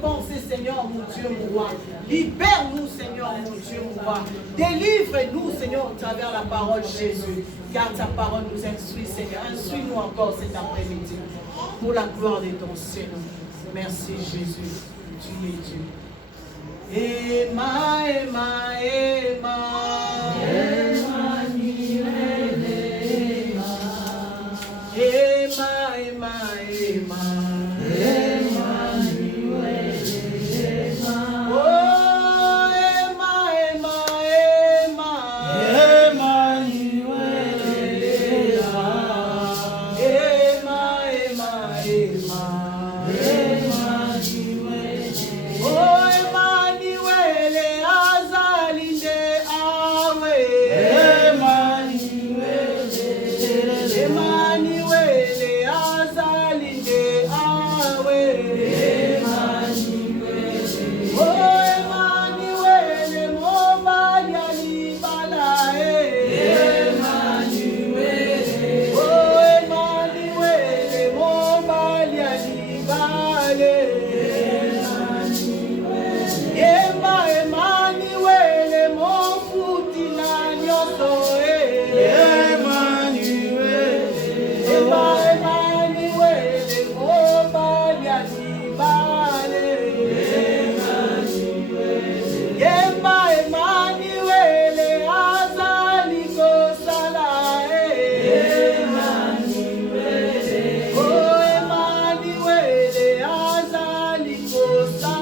pensées, Seigneur, mon Dieu, mon roi. Libère-nous, Seigneur, mon Dieu, mon roi. Délivre-nous, Seigneur, à travers la parole Jésus. Car ta parole nous instruit, Seigneur. Instruis-nous encore cet après-midi. Pour la gloire de ton Seigneur. Merci, Jésus. Tu es Dieu. Emma, Emma, Emma. Emmanuel, Emma. Emma, Emma, Emma. Emmanuel, Emma. Oh, Emma, Emma, Emma. Emmanuel, Emma. Emma, Emma, Emma. Emmanuel. Oh, Emmanuel, Azalinde, Awe. Emmanuel, Emmanuel, Azalinde, Awe. Emmanuel. Oh, Emmanuel, Mobalia Libala, Emmanuel. Oh, Emmanuel, Mobalia Libale. Yemba Emmanuel, mon futila nyoto, Emmanuel. Yemba Emmanuel, mon balia libale, Emmanuel. Yemba Emmanuel, azali kosala, Emmanuel. Oh, Emmanuel, azali kosala.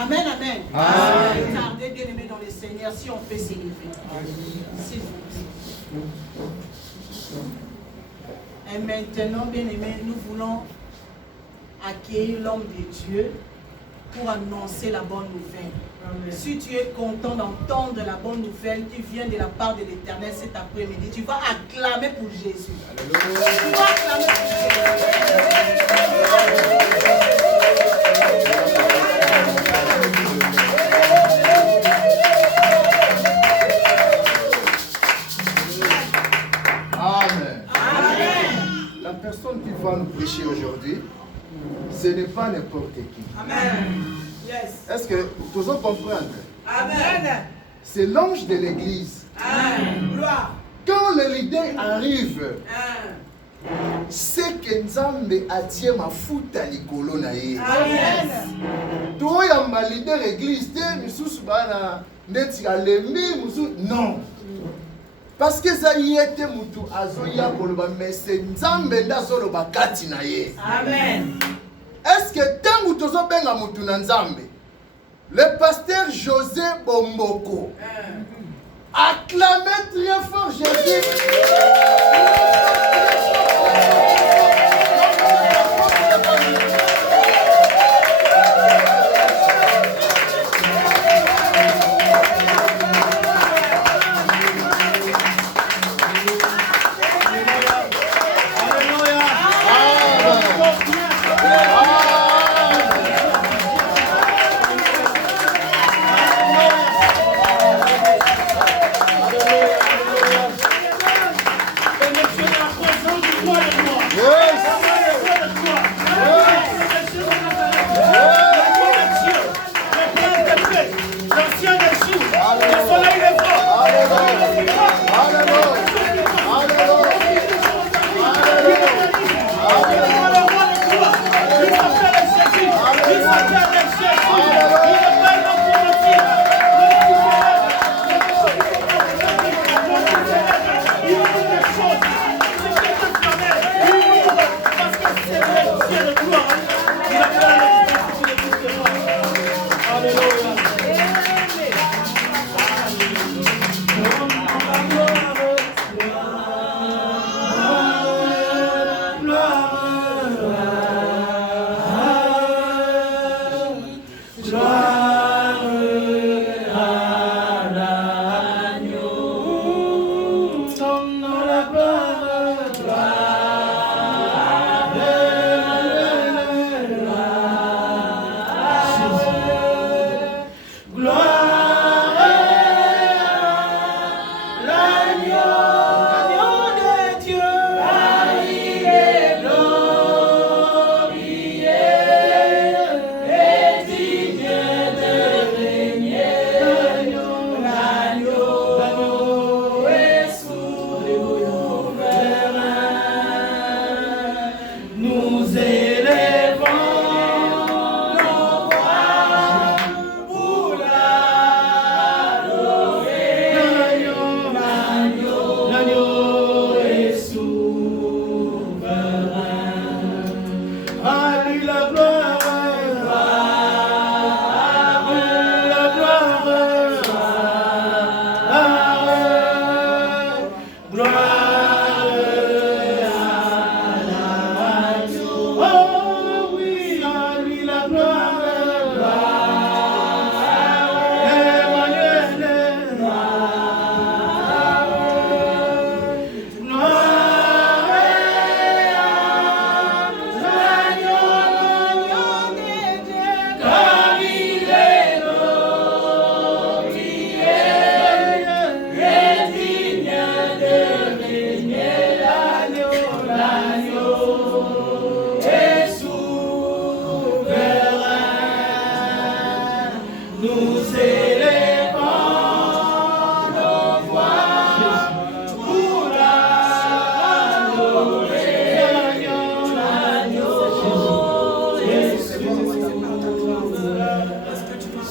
Amen, amen. Amen. Tardez, bien-aimés dans le Seigneur, si on peut s'élever. S'il vous plaît. Et maintenant, bien-aimés, nous voulons accueillir l'homme de Dieu pour annoncer la bonne nouvelle. Amen. Si tu es content d'entendre la bonne nouvelle qui vient de la part de l'Éternel cet après-midi, tu vas acclamer pour Jésus. Alléluia. Tu vas acclamer pour Amen. Amen. La personne qui va nous prêcher aujourd'hui, ce n'est pas n'importe qui. Amen. Yes. Est-ce que tous comprendre? Amen. C'est l'ange de l'église. Amen. Gloire. Quand le leader arrive, c'est que Nzambe atie mafuta likolo na ye. Amen. To ya ma leader église te misusu bana ndeti alembi musu non. Parce que ça y était mutu azoya koloba mais c'est Nzambe ndazoloba kati na ye. Amen. Est-ce que tant que tu as benga mutu na Nzambe, le pasteur José Bomboko acclamait très fort Jésus.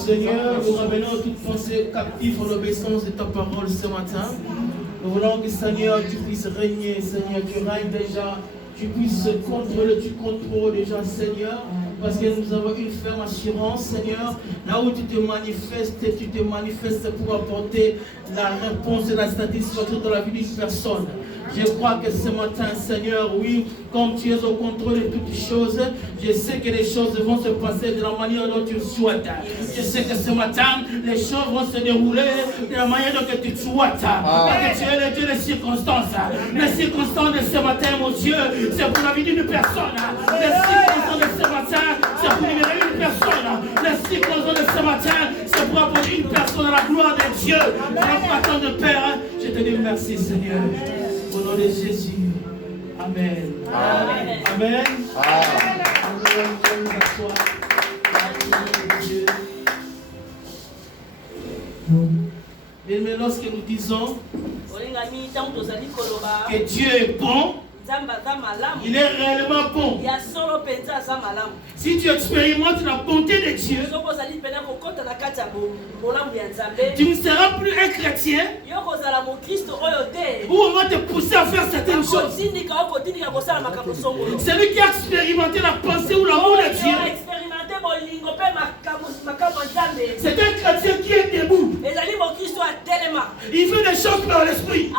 Seigneur, nous ramenons toute pensée captive en obéissance de ta parole ce matin. Nous voulons que, Seigneur, tu puisses régner, Seigneur, tu règnes déjà, tu puisses contrôler, tu contrôles déjà, Seigneur. Parce que nous avons une ferme assurance, Seigneur. Là où tu te manifestes pour apporter la réponse et la satisfaction dans la vie d'une personne. Je crois que ce matin, Seigneur, oui, comme tu es au contrôle de toutes choses, je sais que les choses vont se passer de la manière dont tu souhaites. Je sais que ce matin, les choses vont se dérouler de la manière dont tu souhaites. Parce que tu es le Dieu des circonstances. Les circonstances de ce matin, mon Dieu, c'est pour la vie d'une personne. Les circonstances de ce matin, c'est pour libérer une personne. Les circonstances de ce matin, c'est pour apporter une personne à la gloire de Dieu. Frère de Père, je te dis merci, Seigneur. Au nom de Jésus. Amen. Amen. Amen. Mais lorsque nous disons que Dieu est bon, il est réellement bon. Si tu expérimentes la bonté de Dieu, tu ne seras plus un chrétien où on va te pousser à faire certaines choses. Celui qui a expérimenté la pensée ou l'amour de Dieu, c'est un chrétien qui est debout. Il fait des choses par l'esprit.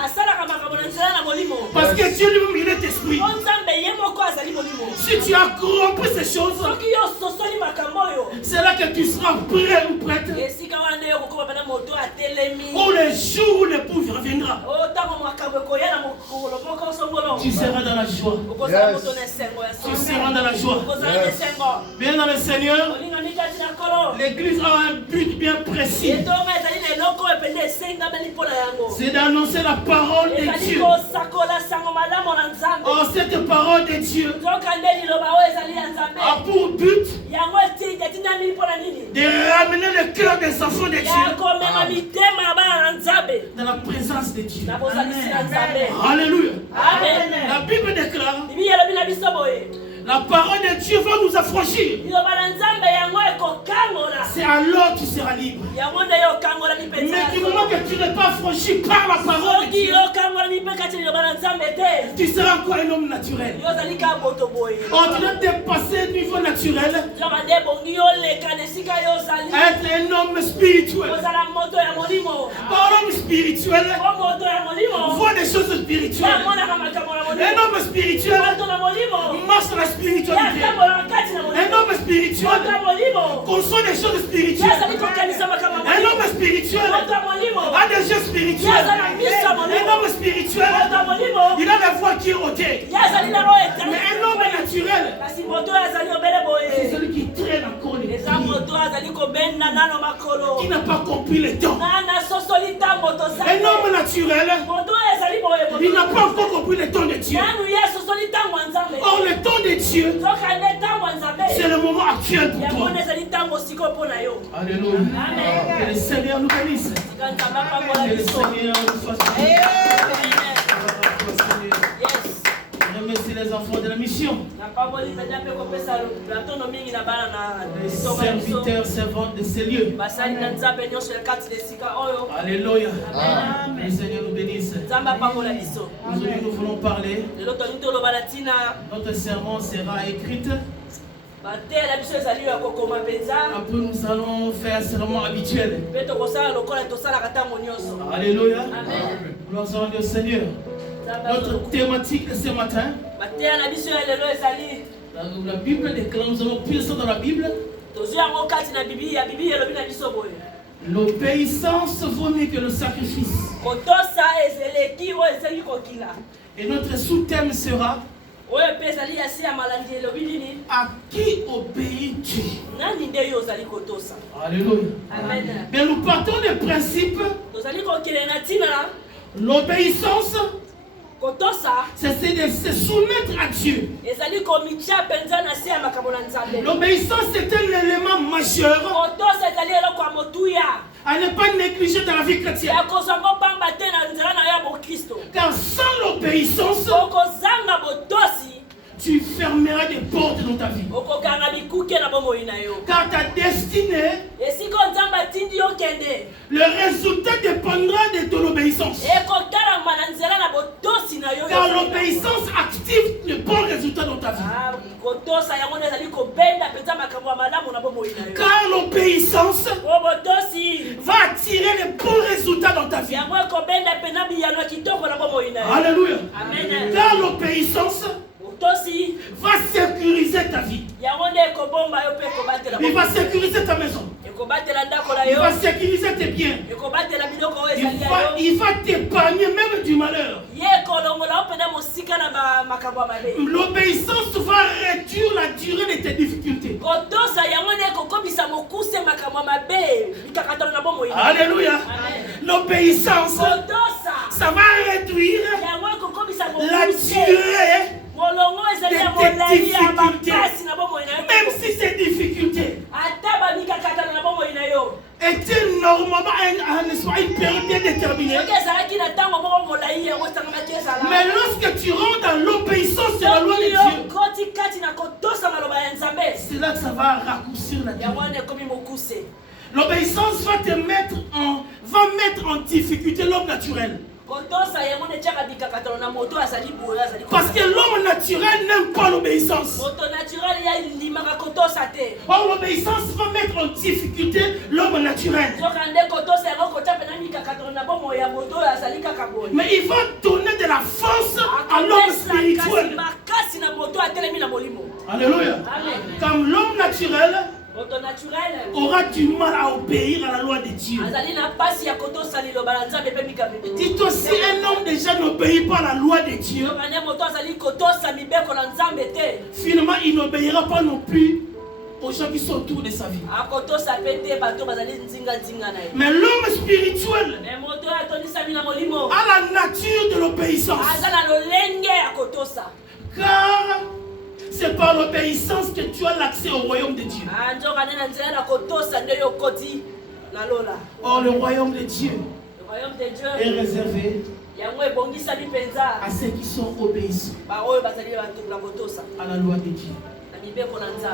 Parce que Dieu lui-même, il est esprit. Si tu as corrompu ces choses, c'est là que tu seras prêt ou prête pour le jour où l'époux reviendra. Tu seras dans la joie. Tu seras dans la joie. Bien dans le Seigneur, l'église a un but bien précis. C'est d'annoncer la parole de Dieu. Oh, cette parole de Dieu a pour but de ramener le cœur des enfants de Dieu dans la présence de Dieu. Alléluia. La Bible déclare: la parole de Dieu va nous affranchir. C'est alors que tu seras libre. Mais du moment que tu n'es pas affranchi par la parole de Dieu, tu seras encore un homme naturel. Oh, tu dois dépasser le niveau naturel. Être un homme spirituel. Pas un homme spirituel. Voir des choses spirituelles. Un homme spirituel marche dans la spiritualité. Un homme spirituel conçoit des choses spirituelles. Un homme spirituel a des jeux spirituels. Un homme spirituel, il a la voix qui est ôtée. Mais un homme naturel, c'est celui qui traîne encore les pieds, qui n'a pas compris le temps. Un homme naturel, il n'a pas encore compris le temps de Dieu. Or, le temps de Dieu, c'est le moment actuel pour toi. Alléluia. Que le Seigneur nous bénisse. Que le Seigneur nous fasse bénir. Remercie les enfants de la mission. Les serviteurs, servantes de ces lieux. Alléluia. Que le Seigneur nous bénisse. Aujourd'hui, nous voulons parler. Notre sermon sera écrite. Après, nous allons faire un serment habituel. Alléluia. Gloire au Seigneur. Notre thématique de ce matin, la Bible déclare, nous avons pris ça dans la Bible. L'obéissance vaut mieux que le sacrifice. Et notre sous-thème sera: à qui obéis-tu? Alléluia. Mais nous partons des principes. L'obéissance, c'est de se soumettre à Dieu. L'obéissance, c'est un élément majeur à ne pas négliger dans la vie chrétienne. Car sans l'obéissance, tu fermeras des portes dans ta vie. Car ta destinée, le résultat dépendra de ton obéissance. Car l'obéissance active le bon résultat dans ta vie. Car l'obéissance va attirer les bons résultats dans ta vie. Alléluia. Amen. Car l'obéissance va sécuriser ta vie. Il va sécuriser ta maison. Il va sécuriser tes biens. Il va t'épargner même du malheur. L'obéissance va réduire la durée de tes difficultés. Alléluia. L'obéissance, ça va réduire la durée de tes difficultés. Même si ces difficultés étaient normalement une période bien déterminée. Mais lorsque tu rentres dans l'obéissance de la loi de Dieu, c'est là que ça va raccourcir la durée. L'obéissance va mettre en difficulté l'homme naturel. Parce que l'homme naturel n'aime pas l'obéissance. Or l'obéissance va mettre en difficulté l'homme naturel. Mais il va donner de la force à l'homme spirituel. Alléluia. Comme l'homme naturel aura du mal à obéir à la loi de Dieu. Dis-toi, si un homme déjà n'obéit pas à la loi de Dieu, finalement il n'obéira pas non plus aux gens qui sont autour de sa vie. Mais l'homme spirituel a la nature de l'obéissance. Car c'est par l'obéissance que tu as l'accès au royaume de Dieu. Or, le royaume de Dieu est réservé à ceux qui sont obéissants à la loi de Dieu.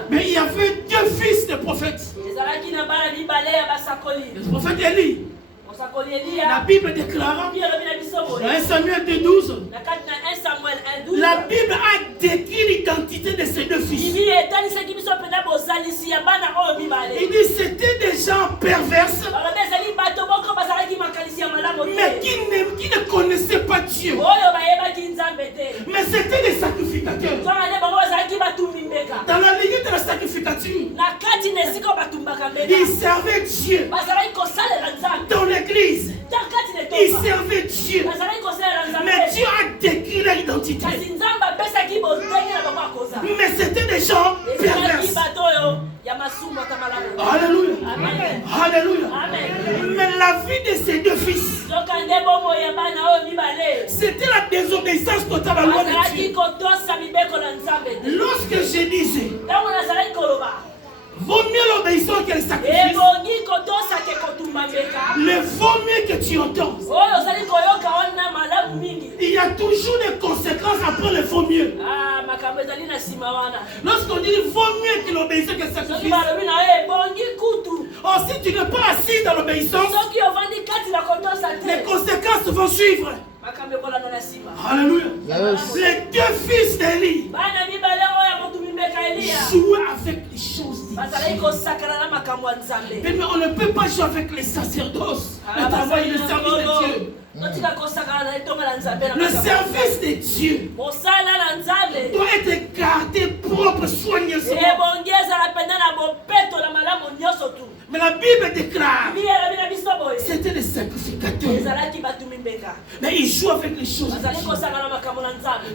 Mais il y avait deux fils de prophètes. Le prophète Élie. La Bible déclare dans 1 Samuel 2:12, la Bible a décrit l'identité de ces deux fils. Il dit c'était des gens perverses, mais qui ne connaissaient pas Dieu. Mais c'était des sacrificateurs. Dans la lignée de la sacrificature, ils servaient Dieu. Dans l'église, ils servaient Dieu. Mais Dieu a décrit leur identité. Mais c'était des gens perverses. Alléluia. Alléluia. Mais la vie de ces deux fils, c'était la désobéissance totale à la loi de Dieu. Lorsque je disais, vaut mieux l'obéissance que le sacrifice, le vaut mieux que tu entends. Il y a toujours des conséquences après le vaut mieux. Lorsqu'on dit vaut mieux que l'obéissance que le sacrifice, or si tu n'es pas assis dans l'obéissance, les conséquences vont suivre. Alléluia. Les deux fils d'Élie jouaient avec les choses divines. Mais on ne peut pas jouer avec les sacerdoces, le travail, le service de Dieu. Le service de Dieu doit être gardé propre, soigneusement. Mais la Bible déclare c'était des sacrificateurs. Mais ils jouent avec les choses.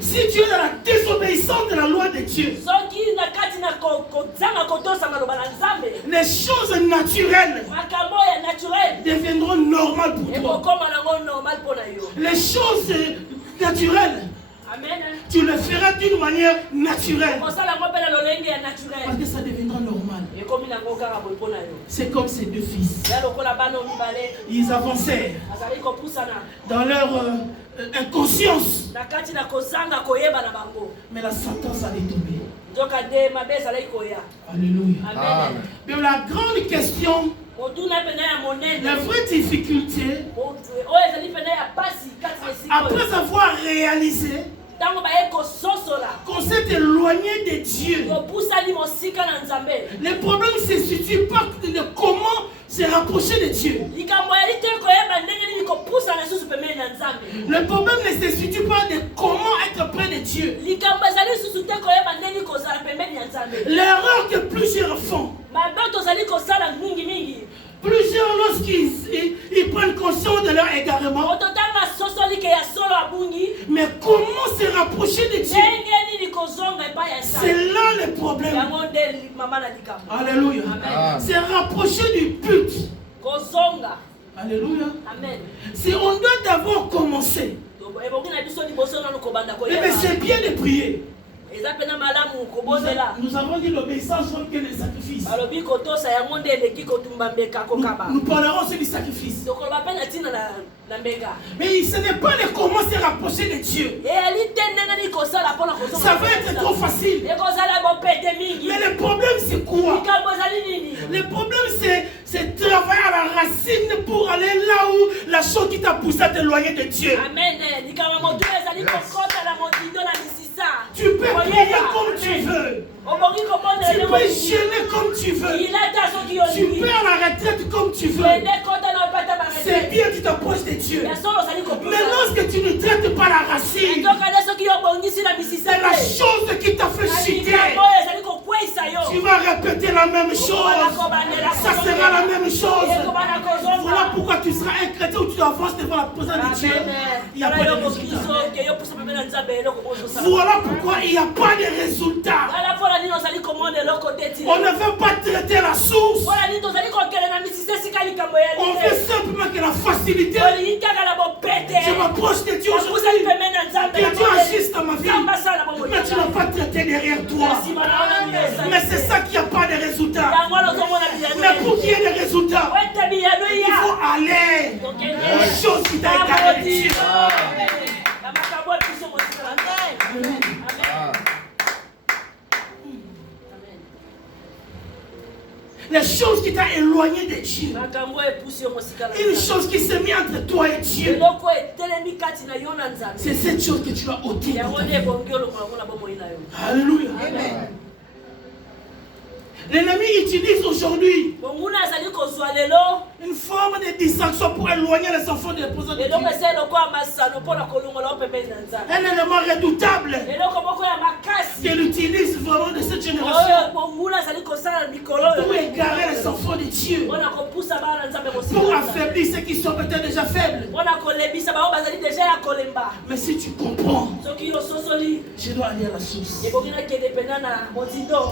Si tu es dans la désobéissance de la loi de Dieu, les choses naturelles deviendront normales pour toi. Les choses naturelles, tu le feras d'une manière naturelle. Parce que ça deviendra normal. C'est comme ces deux fils. Ils avancèrent dans leur inconscience. Mais la sentence allait tomber. Alléluia. Amen. Mais la grande question, la vraie difficulté, après avoir réalisé qu'on s'est éloigné de Dieu. Le problème ne se situe pas de comment se rapprocher de Dieu. Le problème ne se situe pas de comment être près de Dieu. L'erreur que plusieurs font, plusieurs lorsqu'ils prennent conscience de leur égarement, mais comment se rapprocher de Dieu? C'est là le problème. Alléluia. Se rapprocher du but. Alléluia. Si on doit d'abord commencer, mais c'est bien de prier. Nous avons dit l'obéissance que le sacrifice. Nous parlerons aussi du sacrifice. Mais ce n'est pas le comment se rapprocher de Dieu. Ça va être trop facile. Mais le problème c'est quoi? Le problème c'est travailler à la racine pour aller là où la chose qui t'a poussé à t'éloigner de Dieu. Amen. Tu peux prier comme tu veux. Tu peux gêner comme tu veux. Tu peux à la retraite comme tu veux. C'est bien, tu t'approches de Dieu. Mais lorsque tu ne traites pas la racine, c'est la chose qui t'a fait chuter. Tu vas répéter la même chose. Ça sera la même chose. Voilà pourquoi tu seras un chrétien où tu avances devant la présence de Dieu. Il n'y a pas de résultat. Voilà pourquoi il n'y a pas de résultat. On ne veut pas traiter la source. On veut simplement que la facilité. Je m'approche de Dieu aujourd'hui. Que Dieu agisse dans ma vie. Mais tu n'as pas traité derrière toi. Mais c'est ça qu'il n'y a pas de résultat. Mais pour qu'il y ait des résultats, il faut aller. Les choses qui t'ont égaré de Dieu. Les choses qui t'ont éloigné de Dieu. Une chose qui s'est mise entre toi et Dieu. C'est cette chose que tu as ôtée. Alléluia. Amen. L'ennemi utilise aujourd'hui une forme de distraction pour éloigner les enfants de la présence de Dieu. Un élément redoutable qu'il utilise vraiment de cette génération pour égarer les enfants de Dieu, pour affaiblir ceux qui sont peut-être déjà faibles. Mais si tu comprends, je dois aller à la source.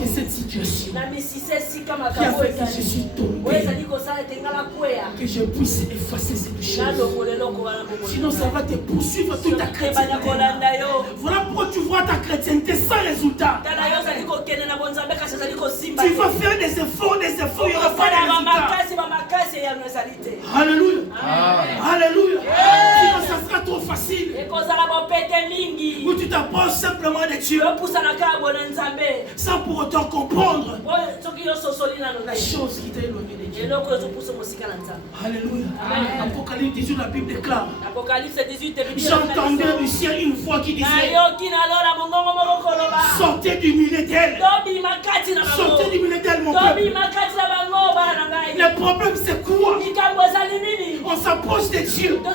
Que cette situation qui a fait que je suis tombé, que je puisse effacer cette chose. Sinon ça va te poursuivre toute ta chrétienté. Voilà pourquoi tu vois ta chrétienté sans résultat. Tu vas faire des efforts, il n'y aura pas de résultat. Alléluia. Alléluia. Sinon ça sera trop facile. Où tu t'approches simplement de Dieu sans pour autant comprendre la chose qui t'a éloigné de Dieu. Alléluia. Apocalypse 18, la Bible déclare. J'entendais du ciel une voix qui disait: sortez du milieu d'elle. Sortez du milieu d'elle, mon peuple. Le problème c'est quoi? On s'approche de Dieu, mais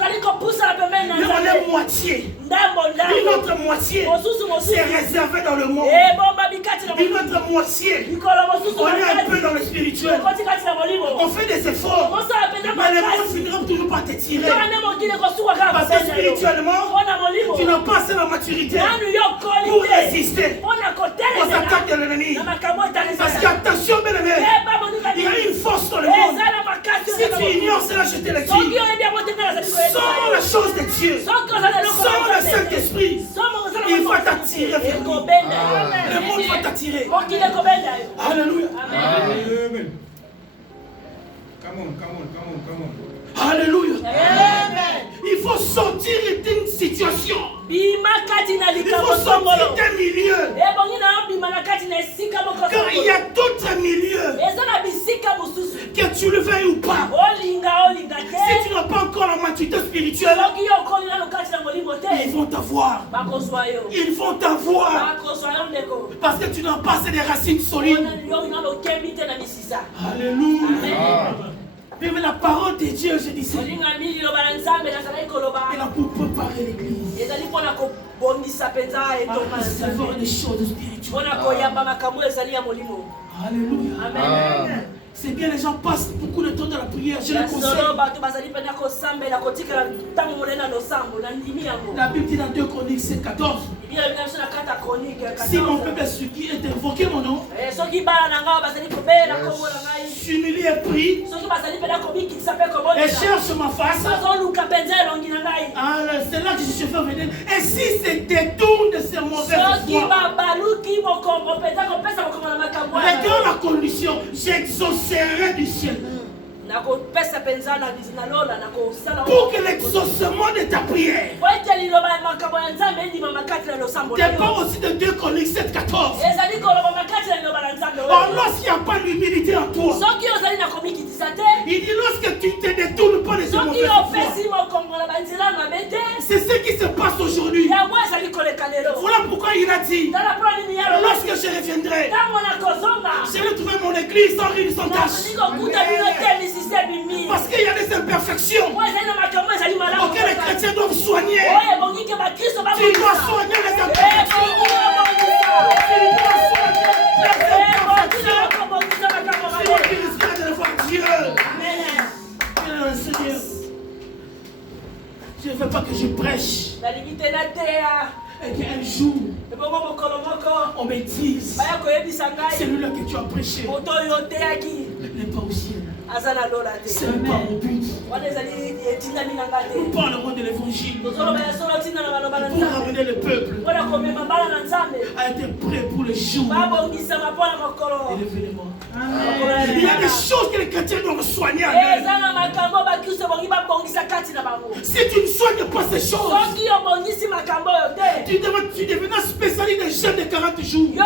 on est moitié. Une autre moitié c'est réservé dans le monde. Une autre moitié on est un peu dans le spirituel. On fait des efforts, mais le monde finira toujours par te tirer. Parce que spirituellement, tu n'as pas assez la maturité pour résister aux attaques de l'ennemi. Parce qu'attention, bien aimé, il y a une force dans le monde. Si tu ignores cela, je te le dis. Sans la chose de Dieu, sans le Saint-Esprit, il va t'attirer vers lui. Le monde va t'attirer. Alléluia. Amen. Come on. Alléluia. Il faut sortir d'une situation. Il faut sortir d'un milieu. Car il y a d'autres milieux, que tu le veuilles ou pas. Si tu n'as pas encore la maturité spirituelle, ils vont t'avoir. t'avoir. Ils vont t'avoir. Parce que tu n'as pas assez de racines solides. Alléluia. Mais la parole de Dieu, je dis ça. Elle a pour préparer l'église. C'est voir des choses spirituelles. Alléluia. Amen. C'est bien, les gens passent beaucoup de temps dans la prière. Je le conseille. La Bible dit dans 2 Chroniques 7:14. Si mon peuple est invoqué mon nom, s'humilie et prie, et cherche ma face, c'est là que je suis fait venir. Et si se détourne de ces mauvaises voies, regarde la condition, j'exaucerai du ciel. Pour que l'exaucement de ta prière dépend aussi de 2 Chroniques 7:14. Or, lorsqu'il n'y a pas l'humilité en toi, il dit lorsque tu ne te détournes pas de ces mauvaises voies, c'est ce qui se passe aujourd'hui. Voilà pourquoi il a dit lorsque je reviendrai, je vais trouver mon église sans ride, sans tâche. Parce qu'il y a des imperfections auxquelles les chrétiens doivent soigner. Tu dois soigner les imperfections. C'est qui risquerait de voir Dieu. Seigneur, je ne veux pas que je prêche et qu'un jour on me dise celui-là que tu as prêché n'est pas au ciel. Ce n'est pas mon but. Nous parlerons de l'évangile pour ramener le peuple à être prêt pour le jour de l'événement. Il y a des choses que les chrétiens doivent soigner. Si tu ne soignes pas ces choses, tu deviens spécialiste des jeûnes de 40 jours. Des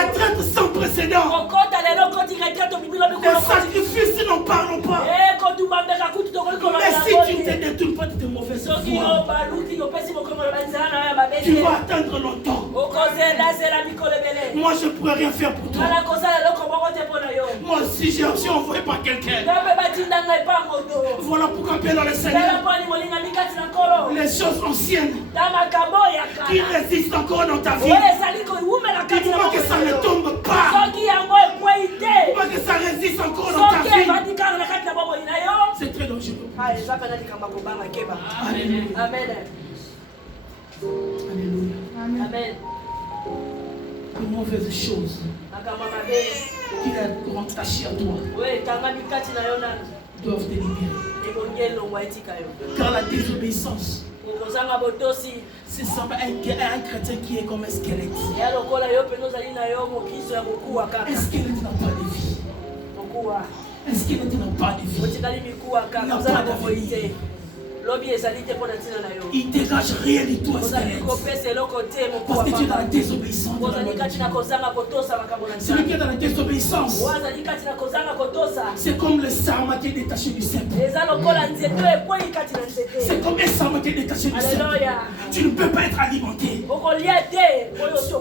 retraites sans précédent. Des sacrifices, n'en parlons pas. Mais si tu ne te détournes pas de tes mauvaises voies, tu vas attendre longtemps. Moi, je ne pourrais rien faire pour toi. Moi, si j'ai envoyé par quelqu'un. Voilà pourquoi bien dans le Seigneur, les choses anciennes qui résistent encore dans ta vie, dis-moi que ça ne tombe pas. Dis-moi que ça résiste encore dans ta vie. C'est très dangereux. Alléluia. Amen. Alléluia. Amen. Les mauvaises choses qui ont entaché à toi doivent te libérer. Car la désobéissance, c'est semblant un chrétien qui est comme un squelette. Un squelette n'a pas de vie. Un squelette n'a pas de vie. N'a pas d'avenir. Il dégage rien du tout à squelette. Parce que tu es dans la désobéissance. Celui qui est dans la désobéissance, c'est comme le sarment qui est détaché du cèpe. C'est comme un sarment qui est détaché du cèpe. Tu ne peux pas être alimenté.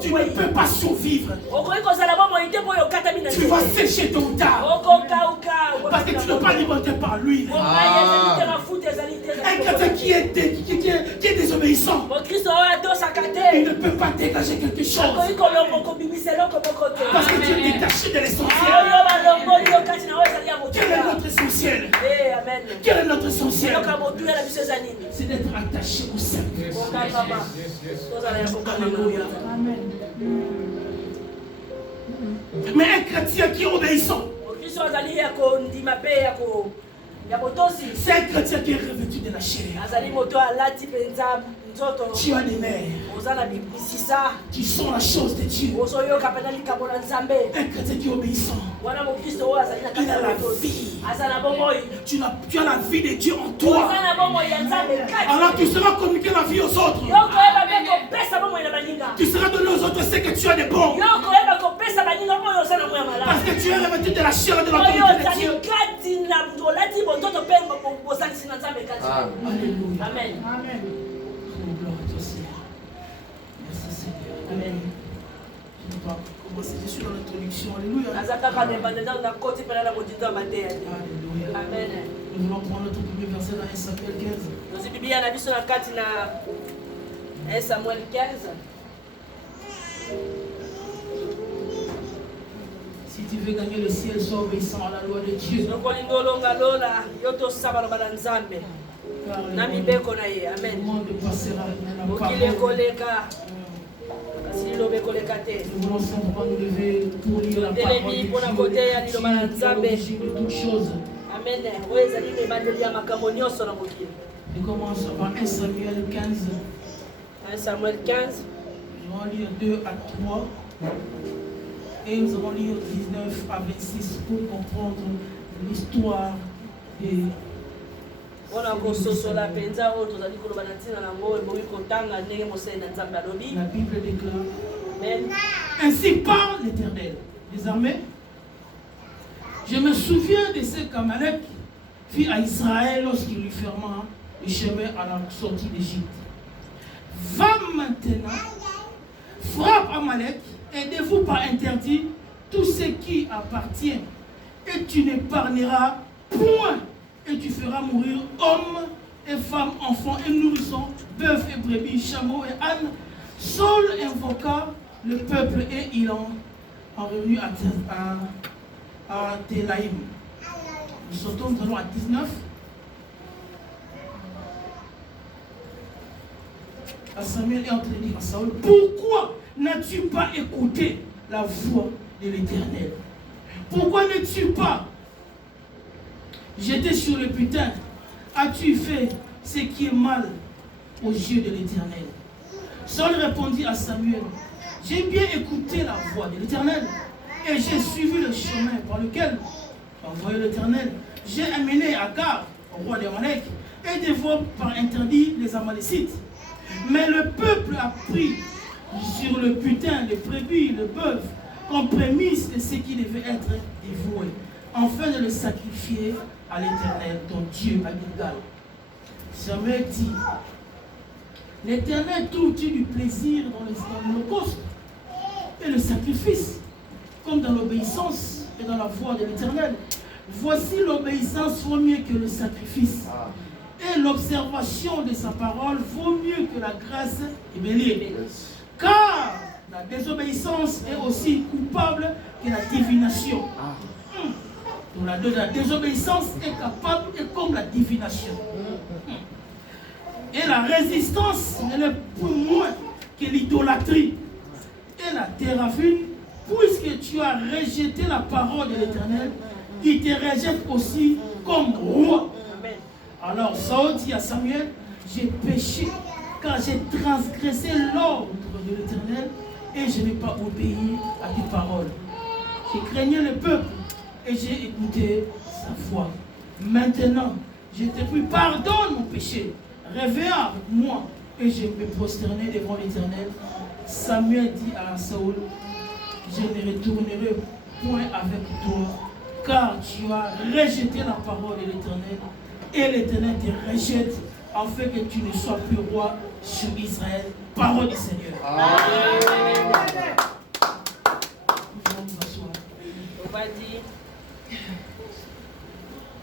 Tu ne peux pas survivre. Tu vas sécher tôt ou tard. Parce que tu ne peux pas alimenter par l'huile. Un chrétien qui est désobéissant, il ne peut pas dégager quelque chose. Parce que tu es détaché de l'essentiel. Quel est notre essentiel? Quel est notre essentiel? C'est d'être attaché au Seigneur. Alléluia. Mais un chrétien qui est obéissant, c'est un chrétien qui est revêtu de la chair. Tu as des mères. Tu sens la chose de Dieu. Un chrétien qui est obéissant. Il a la vie. Tu as la vie de Dieu en toi. Alors tu seras communiquer la vie aux autres. Tu seras donné aux autres ce que tu as de bon. Parce que tu es revêtu de la chair et de l'autorité de Dieu. Alléluia. Amen. Amen. Oh, gloire à toi, Seigneur. Merci, Seigneur. Amen. Je ne vais pas commencer. Je suis dans l'introduction. Alléluia. Alléluia. Amen. Nous voulons prendre notre premier verset dans 1 Samuel 15. 1 Samuel 15. Si tu veux gagner le ciel, sois obéissant à la loi de Dieu. Car le monde passera, il n'y en a pas. Nous voulons simplement nous lever pour lire la parole de Dieu, de toutes choses. Amen. Nous commençons par 1 Samuel 15. 1 Samuel 15. Nous allons lire 2 à 3. Et nous allons lire 19 à 26 pour comprendre l'histoire des... La Bible déclare: ainsi parle l'Éternel des armées. Je me souviens de ce qu'Amalek fit à Israël lorsqu'il lui ferma le chemin à la sortie d'Égypte. Va maintenant, frappe Amalek, aidez-vous par interdit tout ce qui appartient, et tu n'épargneras point, et tu feras mourir hommes et femmes, enfants et nourrissons, bœufs et brebis, chameaux et ânes. Saul invoqua le peuple et il en revenu à Télaïm. Nous sautons, nous allons à 19. Samuel est en train de dire à Saul: pourquoi n'as-tu pas écouté la voix de l'Éternel? Pourquoi n'es-tu pas jeté sur le butin? As-tu fait ce qui est mal aux yeux de l'Éternel? Saul répondit à Samuel: j'ai bien écouté la voix de l'Éternel et j'ai suivi le chemin par lequel envoyé l'Éternel. J'ai amené Agar, roi d'Amalek, et dévoré par interdit les Amalécites. Mais le peuple a pris sur le butin, les brebis, le bœuf, comme prémisse de ce qui devait être dévoué, afin de le sacrifier à l'Éternel, ton Dieu, à Gilgal. Samuel dit: l'Éternel trouve-t-il du plaisir dans l'holocauste et le sacrifice, comme dans l'obéissance et dans la voix de l'Éternel? Voici, l'obéissance vaut mieux que le sacrifice, et l'observation de sa parole vaut mieux que la grâce et bélier. Car la désobéissance est aussi coupable que la divination. Donc la désobéissance est capable et comme la divination. Et la résistance elle est pour moins que l'idolâtrie et la téraphine, puisque tu as rejeté la parole de l'Éternel, il te rejette aussi comme roi. Alors Saul dit à Samuel: j'ai péché car j'ai transgressé l'ordre de l'Éternel et je n'ai pas obéi à tes paroles. J'ai craigné le peuple et j'ai écouté sa voix. Maintenant, je te prie, pardonne mon péché, reviens avec moi et je me prosterner devant l'Éternel. Samuel dit à Saul: je ne retournerai point avec toi, car tu as rejeté la parole de l'Éternel, et l'Éternel te rejette, afin que tu ne sois plus roi sur Israël. Parole du Seigneur. Amen. On va dire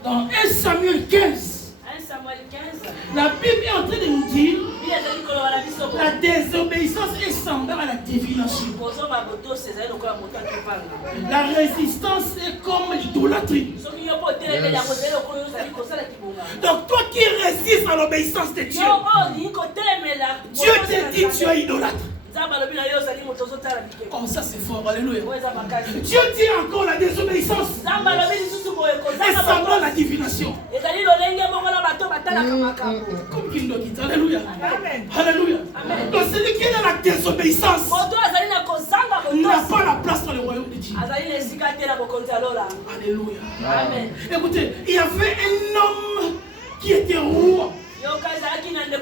dans 1 Samuel 15. 1 Samuel 15. La Bible est en train de nous dire: la désobéissance est semblable à la divination. La résistance est comme l'idolâtrie. Donc toi qui résistes à l'obéissance de Dieu, Dieu te dit tu es idolâtre. Oh, ça c'est fort, alléluia. Dieu dit encore: la désobéissance est semblable à la divination. Comme qu'il doit quitter, alléluia. Alléluia. Donc celui qui est dans la désobéissance n'a pas la place dans le royaume de Dieu. Alléluia. Écoutez, il y avait un homme qui était roi.